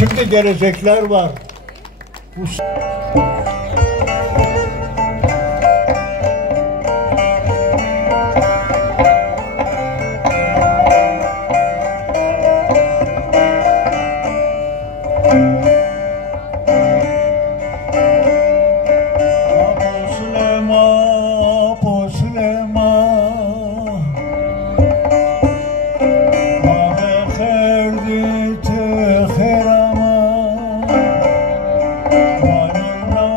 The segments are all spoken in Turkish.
Şimdi gelecekler var. No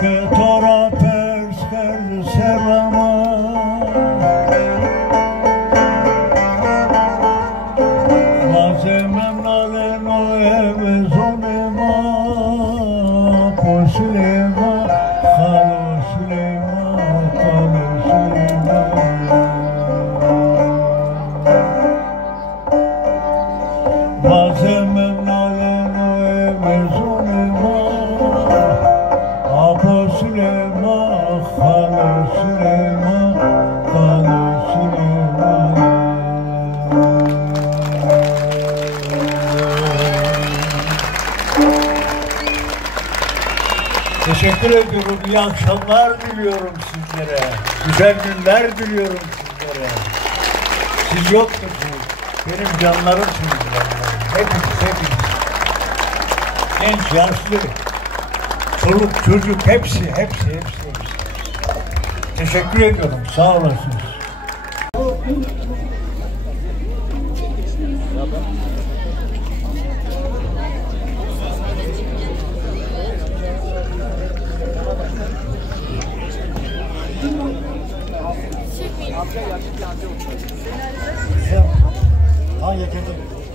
que t'auras perder serrama Mazemem naleno eve zonema Poslema Haloslema Haloslema Mazemem naleno eve zonema Aposlema Haloslema Haloslema Teşekkür ediyorum. İyi akşamlar diliyorum sizlere. Güzel günler diliyorum sizlere. Siz yoktunuz. Benim canlarımsınız. Hepiniz. Genç, yaşlı, çoluk, çocuk hepsi. Teşekkür ediyorum. Sağ olasınız.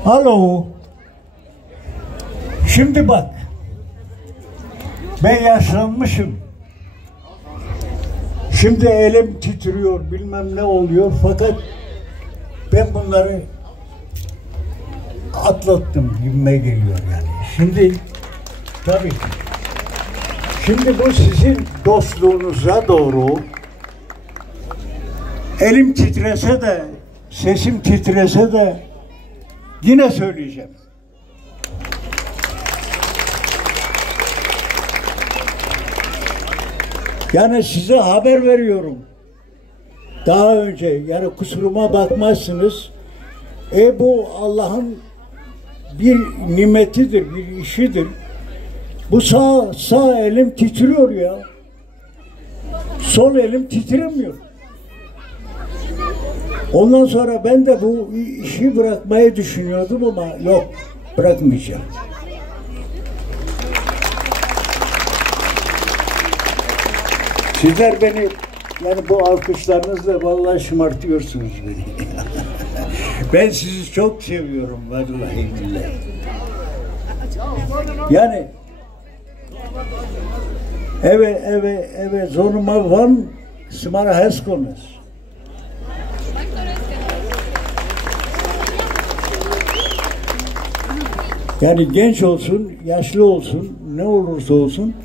Alo. Şimdi bak. Ben yaşlanmışım. Şimdi elim titriyor, bilmem ne oluyor. Fakat ben bunları atlattım gibime geliyor yani. Şimdi tabii. Şimdi bu sizin dostluğunuza doğru elim titrese de, sesim titrese de yine söyleyeceğim. Yani size haber veriyorum. Daha önce yani kusuruma bakmazsınız. Bu Allah'ın bir nimetidir, bir işidir. Bu sağ elim titriyor ya. Sol elim titremiyor. Ondan sonra ben de bu işi bırakmayı düşünüyordum ama yok, bırakmayacağım. Sizler beni, yani bu alkışlarınızla vallahi şımartıyorsunuz beni. Ben sizi çok seviyorum vallahi billahi. Yani evet zoruma van smara heskones. Yani genç olsun, yaşlı olsun, ne olursa olsun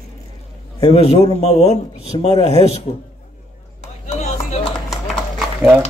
eve zoruma van smara hesko. Ya.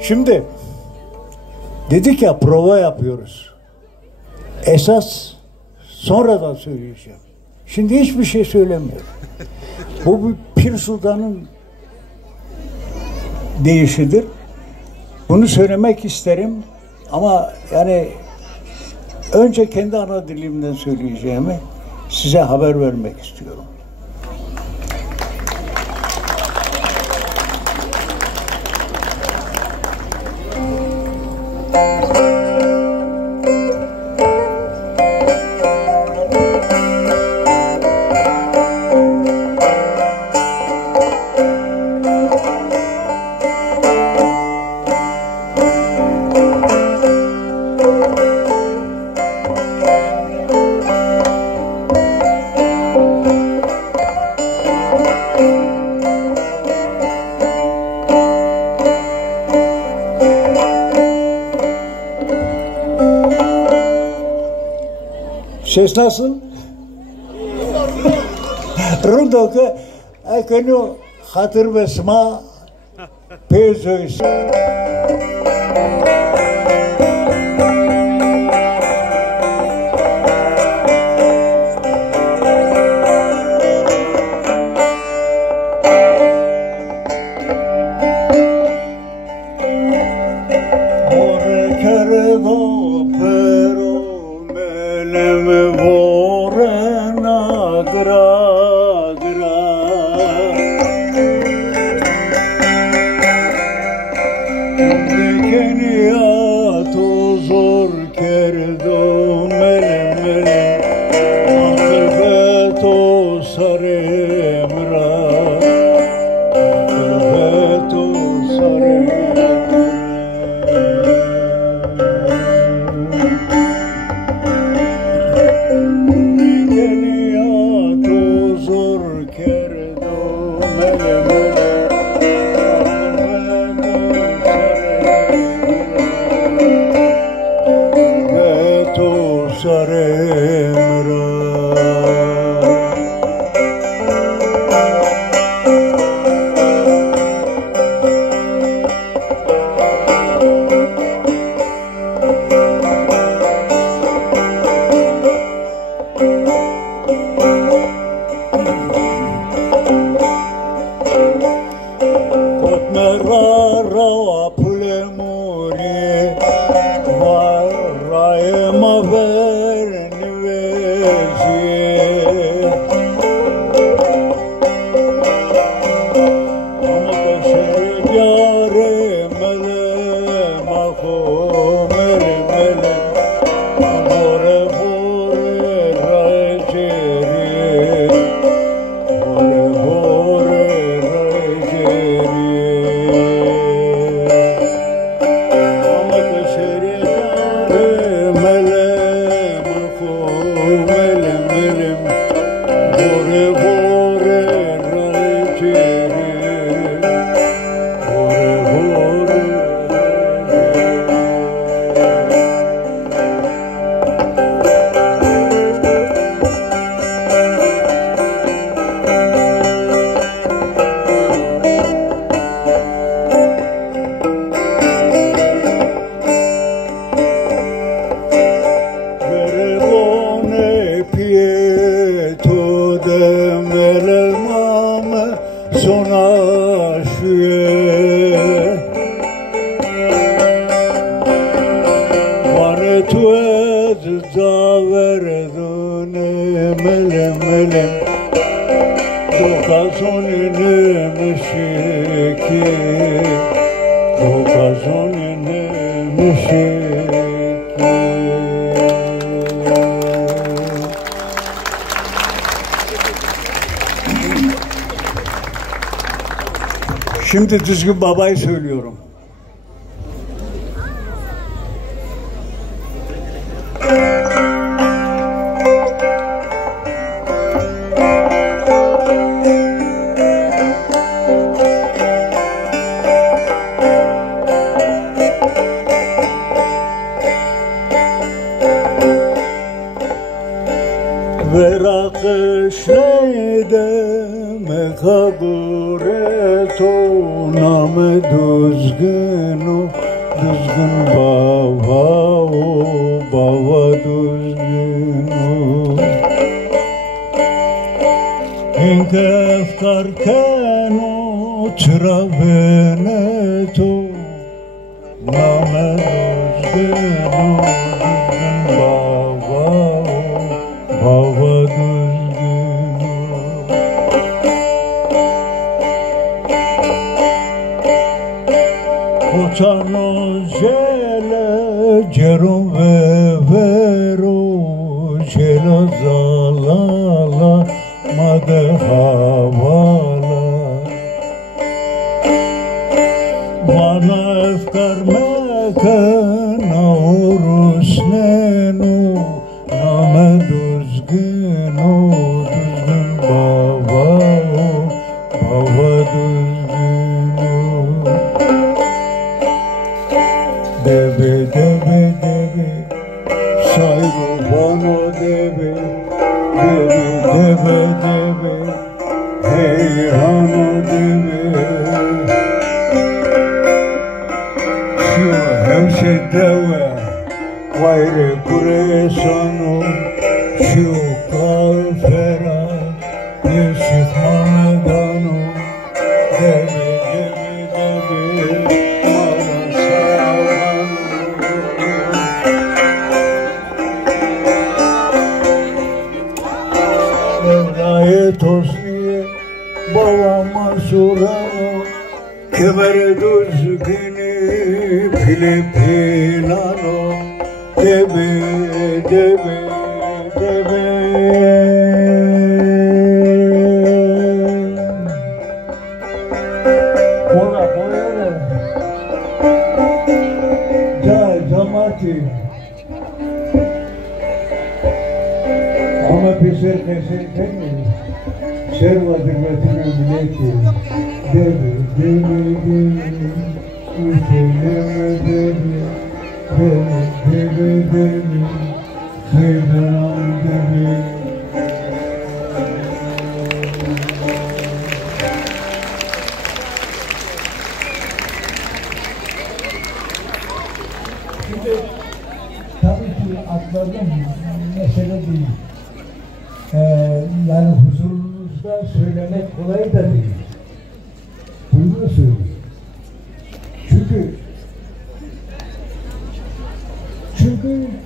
Şimdi dedik ya prova yapıyoruz. Esas sonradan söyleyeceğim. Şimdi hiçbir şey söylemiyorum. Bu Pir Sultan'ın deyişidir. Bunu söylemek isterim ama yani önce kendi ana dilimden söyleyeceğimi size haber vermek istiyorum. Ses nasıl? Rundo ke akenu hatır besma pezois. Şimdi düzgün babayı söylüyorum. Sultanul Celle Cerum ve Veru Celo Zalala Made Havala Bana efkar mekana urus nenu Name düzgün baba baba düzgün Debe debe debe saygı bana debe Debe debe debe hey hana debe Şu hemşe deve Vayre kuresanu Şu kalfera Yusuf Hamedanu Debe debe debe Mevla'yı tosniye Baba Mansurano Kemere düzgünü Filipinano Debe debe debe Ola boyara Camati Ama peser kesin Serva hürmetine milleti Debe debe debe Useleme debe Debe debe Sevdan debe Şimdi tabii ki atlardan mesele değil. Yani huzurunuzda söylemek kolay da değil. Bunu söylüyorum.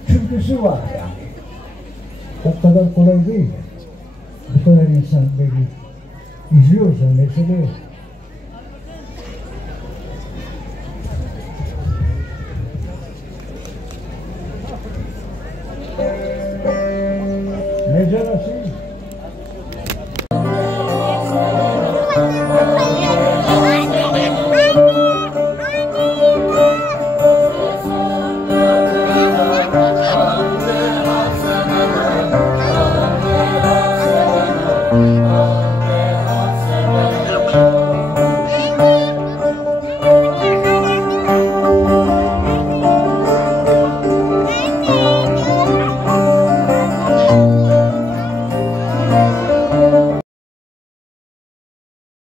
Çünküsü var yani. O kadar kolay değil. Bu kadar insan beni izliyorsa mesele yok.